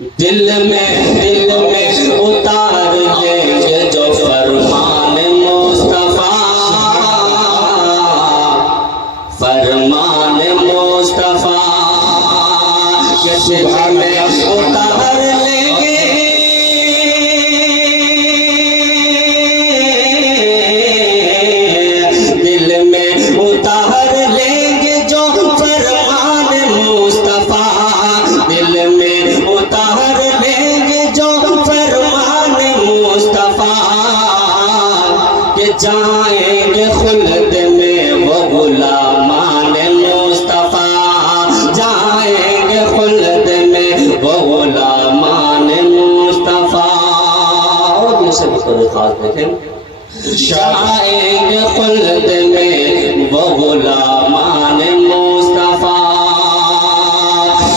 دل میں اتار لیں جو فرمان مصطفیٰ، فرمان مصطفیٰ کے دل میں اتار لیں گے، دل میں اتار لیں گے جو فرمان مصطفیٰ، دل میں اتار لیں گے جو فرمان مصطفیٰ، کہ جائیں گے خلد میں وہ غلامان مصطفیٰ، جائیں گے خلد میں وہ غلامان مصطفیٰ۔ اور دوسرے بطور خاص دیکھیں، جائیں گے خلد میں وہ غلامان مصطفیٰ،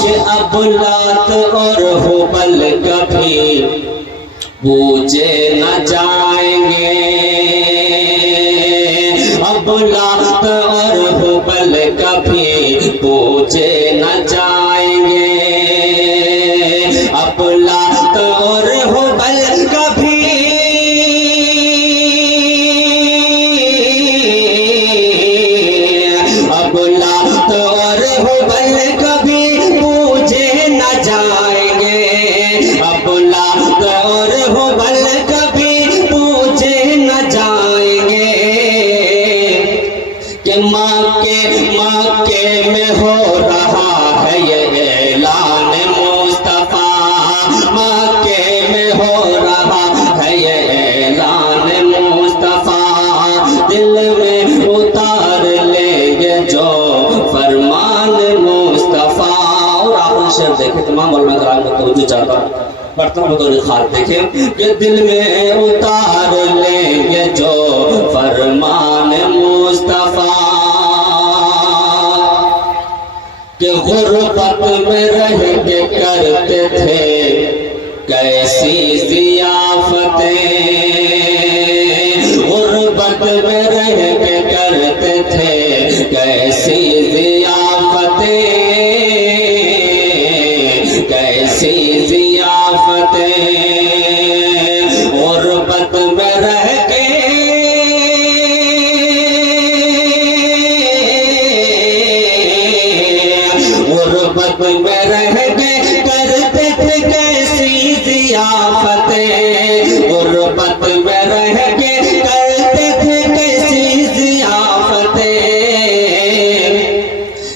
کہ اب لات اور حبل کبھی پوجے نہ جائیں گے، اب لات اور حبل کبھی پوجے نہ جائیں گے، اب لات اور حبل کبھی اب لات اور حبل کبھی پوجے نہ جائیں گے، اب لات اور حبل کبھی پوجے نہ جائیں گے، کہ مکے میں ہو رہا ہے یہ اعلان مصطفیٰ، مکے میں ہو رہا ہے یہ اعلان مصطفیٰ، دل میں اتار لیں گے جو فرمان مصطفیٰ۔ اور آخری شعر دیکھیں، تمام علماء کرام کو توجہ چاہتا ہوں، پڑھتا ہوں بطور خاص دیکھیں، کہ دل میں اتار لیں گے جو فرمان مصطفیٰ، کہ غربت میں رہ کے کرتے تھے کیسی ضیافتیں، غربت میں رہ کے کرتے تھے کیسی ضیافتیں، کیسی ضیافتیں، غربت میں رہ کے غربت میں رہ کے کرتے تھے کیسی ضیافتیں، غربت میں رہ کے کرتے تھے کیسی ضیافتیں،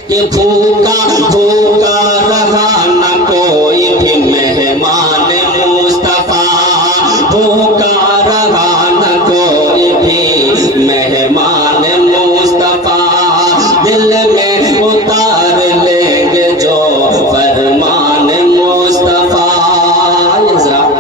کہ بھوکا بھوکا رہا نہ کوئی